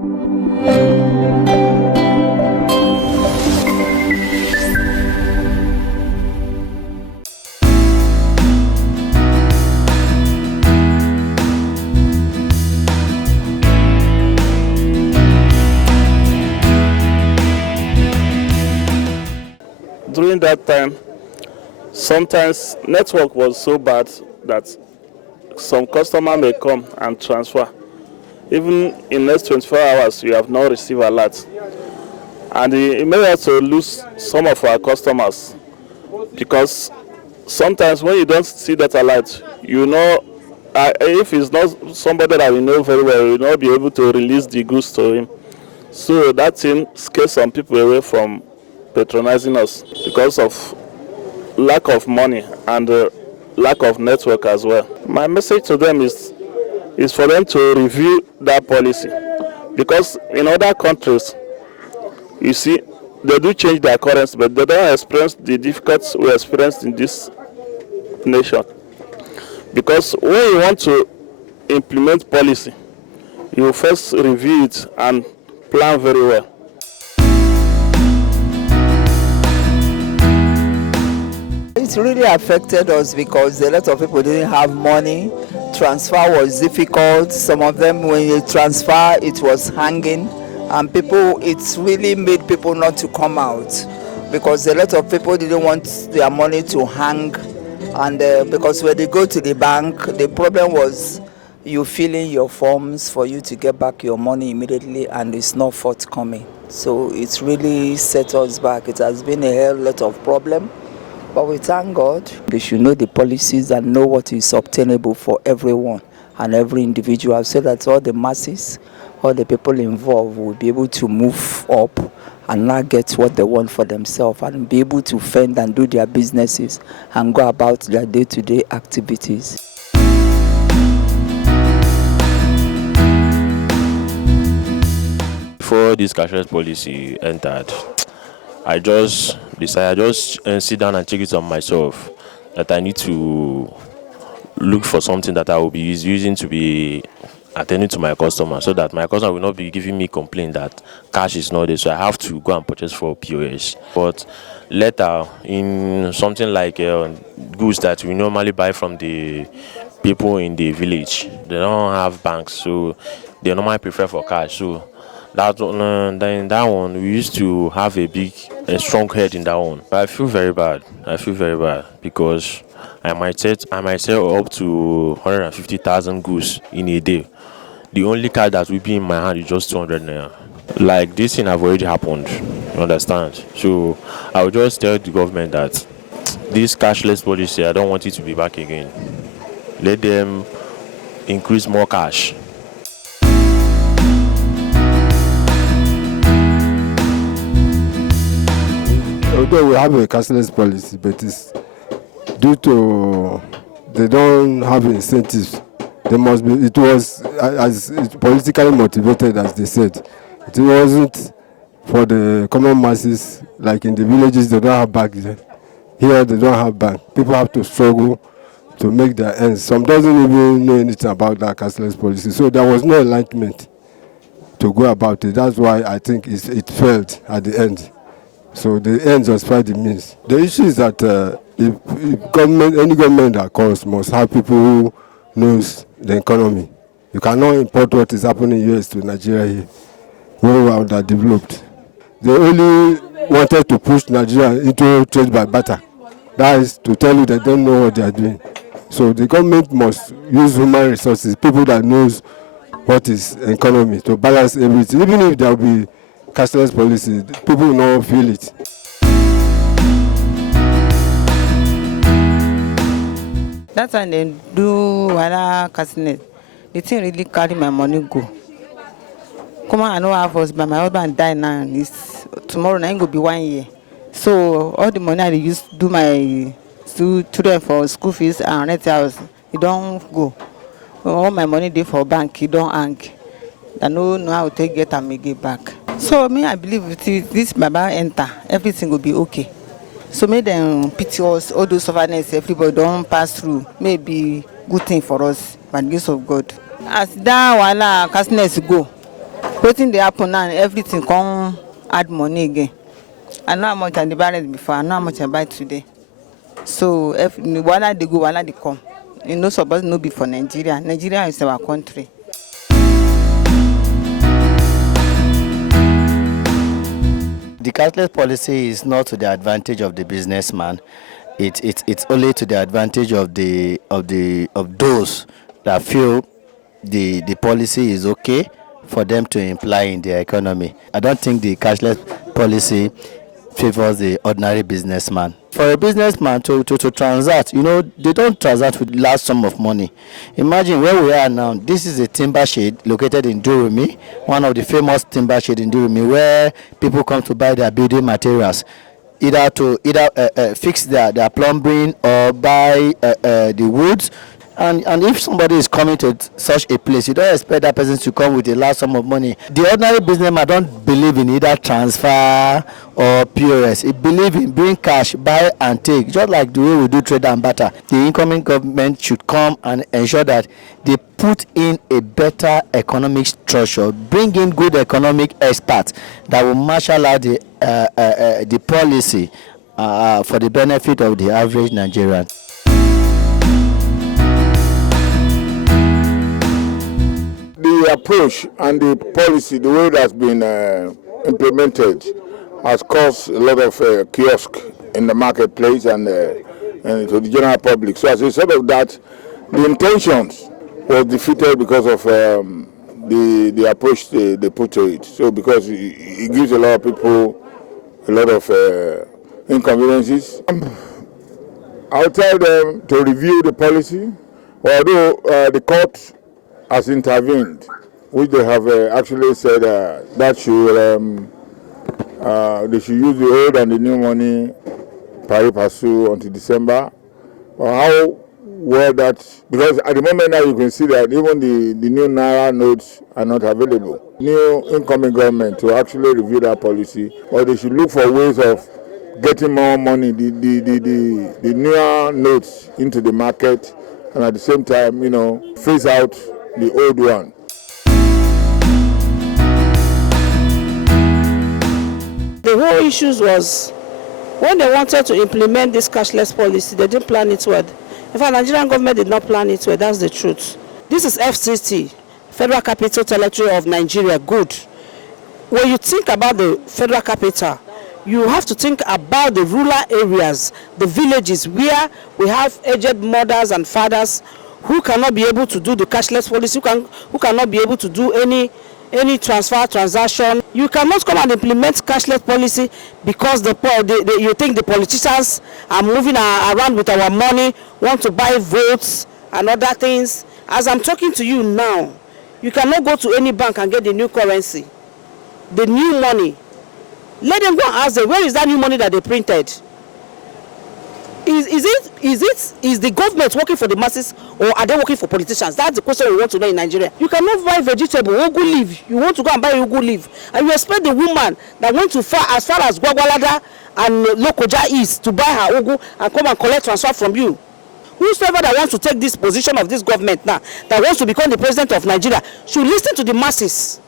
During that time, sometimes network was so bad that some customer may come and transfer. Even in next 24 hours, you have not received alert. And it may also lose some of our customers because sometimes when you don't see that alert, you know, if it's not somebody that you know very well, you will not be able to release the goods to him. So that thing scares some people away from patronizing us because of lack of money and lack of network as well. My message to them is for them to review that policy, because in other countries, you see, they do change their currency, but they don't experience the difficulties we experienced in this nation. Because when you want to implement policy, you first review it and plan very well. It really affected us because a lot of people didn't have money. Transfer was difficult. Some of them, when you transfer, it was hanging. And it really made people not to come out because a lot of people didn't want their money to hang. And because when they go to the bank, the problem was you fill in your forms for you to get back your money immediately, and it's not forthcoming. So it's really set us back. It has been a hell lot of problem. But we thank God. They should know the policies and know what is obtainable for everyone and every individual, so that all the masses, all the people involved will be able to move up and not get what they want for themselves and be able to fend and do their businesses and go about their day-to-day activities. Before this cashless policy entered, I just decided sit down and check it on myself that I need to look for something that I will be using to be attending to my customer, so that my customer will not be giving me complaint that cash is not there, so I have to go and purchase for POS. But later, in something like goods that we normally buy from the people in the village, they don't have banks, so they normally prefer for cash. So that one, we used to have a strong head in that one. But I feel very bad. Because I might sell up to 150,000 goods in a day. The only card that will be in my hand is just 200 naira. Like, this thing have already happened, you understand? So I will just tell the government that this cashless policy, I don't want it to be back again. Let them increase more cash. Although we have a cashless policy, but it's due to they don't have incentives. It was as politically motivated, as they said. It wasn't for the common masses. Like in the villages, they don't have banks. Here they don't have bank. People have to struggle to make their ends. Some doesn't even know anything about that cashless policy. So there was no enlightenment to go about it. That's why I think it failed at the end. So the ends justify the means. The issue is that if any government that comes must have people who knows the economy. You cannot import what is happening in US to Nigeria here, where we are underdeveloped. They only wanted to push Nigeria into trade by barter. That is to tell you they don't know what they are doing. So the government must use human resources, people that knows what is economy, to balance everything. Even if there will be cashless policy, people will not feel it. That's why they do other cashless. The thing really carry my money go. Come on, I know I have husband. My husband died now. Tomorrow night will be 1 year. So all the money I use do my children for school fees and rent house, it don't go. All my money there for bank, it don't hang. I know how to get and make it back. So me, I believe if this Baba enter, everything will be okay. So make them pity us, all those sufferness, everybody don't pass through. Maybe good thing for us, by the grace of God. As that wala cashless go, Wetin dey happen now, everything come add money again. I know how much I dey buy it before, I know how much I buy today. So if wahala dey go, wahala dey come. You know, suppose no be for Nigeria. Nigeria is our country. The cashless policy is not to the advantage of the businessman. It's only to the advantage of those that feel the policy is okay for them to imply in their economy. I don't think the cashless policy favors the ordinary businessman. For a businessman to transact, you know, they don't transact with large sum of money. Imagine where we are now. This is a timber shade located in Durumi, one of the famous timber shade in Durumi, where people come to buy their building materials, either to fix their plumbing or buy the woods. And if somebody is coming to such a place, you don't expect that person to come with a large sum of money. The ordinary businessman don't believe in either transfer or POS. He believes in bring cash, buy and take, just like the way we do trade and barter. The incoming government should come and ensure that they put in a better economic structure, bring in good economic experts that will marshal out the policy for the benefit of the average Nigerian. The approach and the policy, the way that's been implemented, has caused a lot of kiosk in the marketplace and to the general public. So as a result of that, the intentions was defeated because of the approach they put to it. So because it gives a lot of people a lot of inconveniences. I'll tell them to review the policy, although the court has intervened, which they have actually said that should they should use the old and the new money pari passu until December. How well that, because at the moment now you can see that even the new Naira notes are not available. New incoming government to actually review that policy, or they should look for ways of getting more money, the newer notes into the market, and at the same time, you know, phase out the old one. The whole issue was when they wanted to implement this cashless policy, they didn't plan it well. In fact, Nigerian government did not plan it well. That's the truth. This is FCT, Federal Capital Territory of Nigeria. Good. When you think about the federal capital, you have to think about the rural areas, the villages where we have aged mothers and fathers who cannot be able to do the cashless policy, who cannot be able to do any transaction. You cannot come and implement cashless policy because you think the politicians are moving around with our money, want to buy votes and other things. As I'm talking to you now, you cannot go to any bank and get the new currency, the new money. Let them go and ask them, where is that new money that they printed? Is the government working for the masses, or are they working for politicians? That's the question we want to know in Nigeria. You cannot buy vegetable, ugu leaf. You want to go and buy ugu leaf, and you expect the woman that went as far as Gwagwalada and Lokoja East to buy her ugu and come and collect transfer from you. Whosoever that wants to take this position of this government now, that wants to become the president of Nigeria, should listen to the masses.